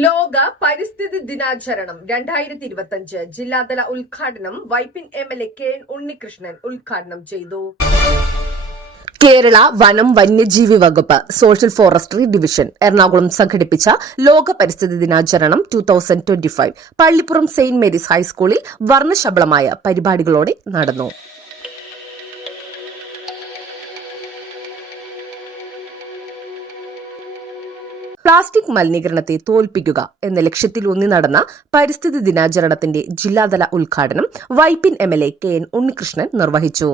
ലോക പരിസ്ഥിതി ദിനാചരണം 2025 ജില്ലാതല ഉദ്ഘാടനം വൈപ്പിൻ MLA KN ഉണ്ണികൃഷ്ണൻ ഉദ്ഘാടനം ചെയ്തു. കേരള വനം വന്യജീവി വകുപ്പ് സോഷ്യൽ ഫോറസ്ട്രി ഡിവിഷൻ എറണാകുളം സംഘടിപ്പിച്ച ലോക പരിസ്ഥിതി ദിനാചരണം 2025 പള്ളിപ്പുറം സെയിന്റ് മേരീസ് ഹൈസ്കൂളിൽ വർണ്ണശബളമായ പരിപാടികളോടെ നടന്നു. പ്ലാസ്റ്റിക് മലിനീകരണത്തെ തോൽപ്പിക്കുക എന്ന ലക്ഷ്യത്തിലൂന്നി നടന്ന പരിസ്ഥിതി ദിനാചരണത്തിന്റെ ജില്ലാതല ഉദ്ഘാടനം വൈപ്പിൻ MLA KN ഉണ്ണികൃഷ്ണൻ നിർവഹിച്ചു.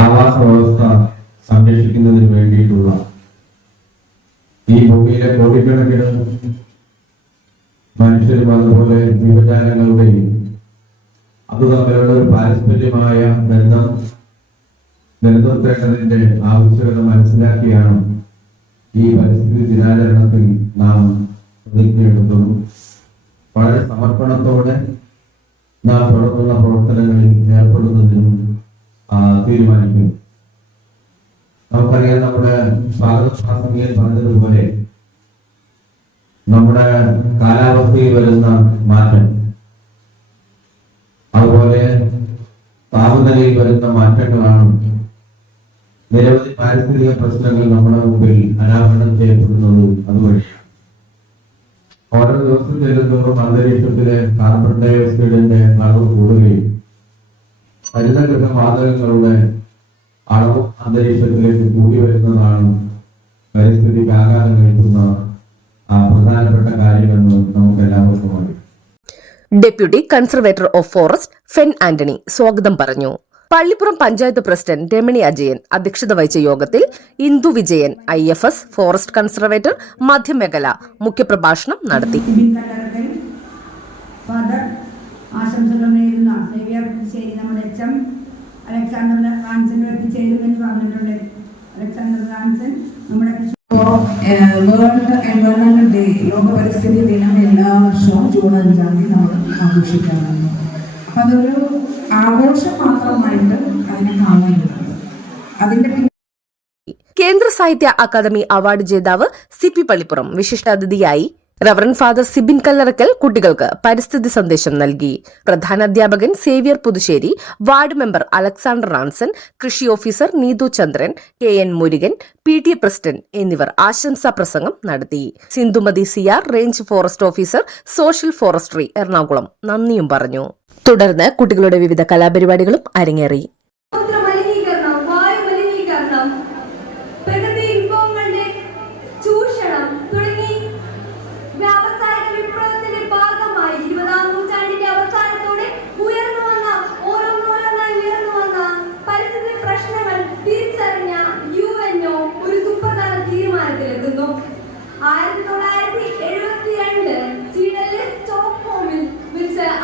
ആവാസ വ്യവസ്ഥ സംരക്ഷിക്കുന്നതിന് വേണ്ടിയിട്ടുള്ള ഈ ഭൂമിയിലെ കോടിക്കണക്കിന് മനുഷ്യരും അതുപോലെ ജീവജാലങ്ങളുടെയും അത് തമ്മിലുള്ള ഒരു പാരസ്പര്യമായ ബന്ധം നിലനിർത്തേണ്ടതിന്റെ ആവശ്യകത മനസ്സിലാക്കിയാണ് ഈ പരിസ്ഥിതി ദിനാചരണത്തിൽ നാം പ്രതിജ്ഞയെടുത്തതും വളരെ സമർപ്പണത്തോടെ നാം തുടർന്നുള്ള പ്രവർത്തനങ്ങളിൽ ഏർപ്പെടുന്നതിനും തീരുമാനിക്കുന്നു. നമുക്കറിയാം, നമ്മുടെ സ്വാഗത പ്രാസംഗികൻ പറഞ്ഞതുപോലെ നമ്മുടെ കാലാവസ്ഥയിൽ വരുന്ന മാറ്റം, അതുപോലെ താപനിലയിൽ വരുന്ന മാറ്റങ്ങളാണ് നിരവധി പാരിസ്ഥിതിക പ്രശ്നങ്ങൾ നമ്മുടെ മുമ്പിൽ അനാവരണം ചെയ്യപ്പെടുന്നത് അതുവഴിയാണ്. ഓരോ ദിവസം ചെല്ലുന്നതോറും അന്തരീക്ഷത്തിലെ കാർബൺ ഡയോക്സൈഡിന്റെ അളവ് കൂടുകയും ഹരിതഗൃഹ വാതകങ്ങളുടെ അളവ് അന്തരീക്ഷത്തിലേക്ക് കൂടി വരുന്നതാണ് പരിസ്ഥിതിക്ക് ആഘാതം ഏൽക്കുന്ന പ്രധാനപ്പെട്ട കാര്യമെന്ന് നമുക്ക് എല്ലാവർക്കും അറിയാം. Deputy conservator of forest Fen Antony സ്വാഗതം പറഞ്ഞു. പള്ളിപ്പുറം പഞ്ചായത്ത് പ്രസിഡന്റ് രമണി അജയൻ അധ്യക്ഷത വഹിച്ച യോഗത്തിൽ Indu Vijayan IFS forest conservator മധ്യമേഖല മുഖ്യപ്രഭാഷണം നടത്തി. ആശംസകൾ നേരുന്ന ശരി നമ്മുടെ HM അലക്സാണ്ടർ റാൻസൺ എത്തിച്ചേരുമെന്ന് പറഞ്ഞിട്ടുണ്ട്. അലക്സാണ്ടർ റാൻസൺ നമ്മുടെ വേൾഡ് എൻവയോൺമെന്റൽ ഡേ, ലോക പരിസ്ഥിതി ദിനം എല്ലാ വർഷവും ജൂൺ 5-ാം തീയതി നമ്മൾ ആഘോഷിക്കാറുണ്ട്. അപ്പം അതൊരു ആഘോഷം മാത്രമായിട്ട് അതിനെ കാണുന്നുണ്ട്. അതിന്റെ കേന്ദ്ര സാഹിത്യ അക്കാദമി അവാർഡ് ജേതാവ് CP പള്ളിപ്പുറം വിശിഷ്ടാതിഥിയായി റവറന്റ് ഫാദർ സിബിൻ കല്ലറക്കൽ കുട്ടികൾക്ക് പരിസ്ഥിതി സന്ദേശം നൽകി. പ്രധാനാധ്യാപകൻ സേവ്യർ പുതുശ്ശേരി, വാർഡ് മെമ്പർ അലക്സാണ്ടർ റാൻസൺ, കൃഷി officer Neethu Chandran, KN Murugan, PTA president എന്നിവർ ആശംസാ പ്രസംഗം നടത്തി. Sindhumathi CR range forest officer social forestry Ernakulam നന്ദിയും പറഞ്ഞു. തുടർന്ന് കുട്ടികളുടെ വിവിധ കലാപരിപാടികളും അരങ്ങേറി.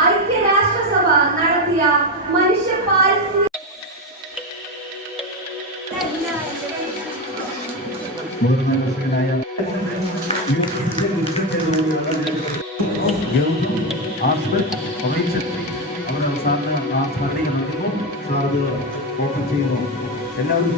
ഐക്യരാഷ്ട്രസഭ നടത്തിയ മനുഷ്യ പാരിസ്ഥിതിക എല്ലാവരും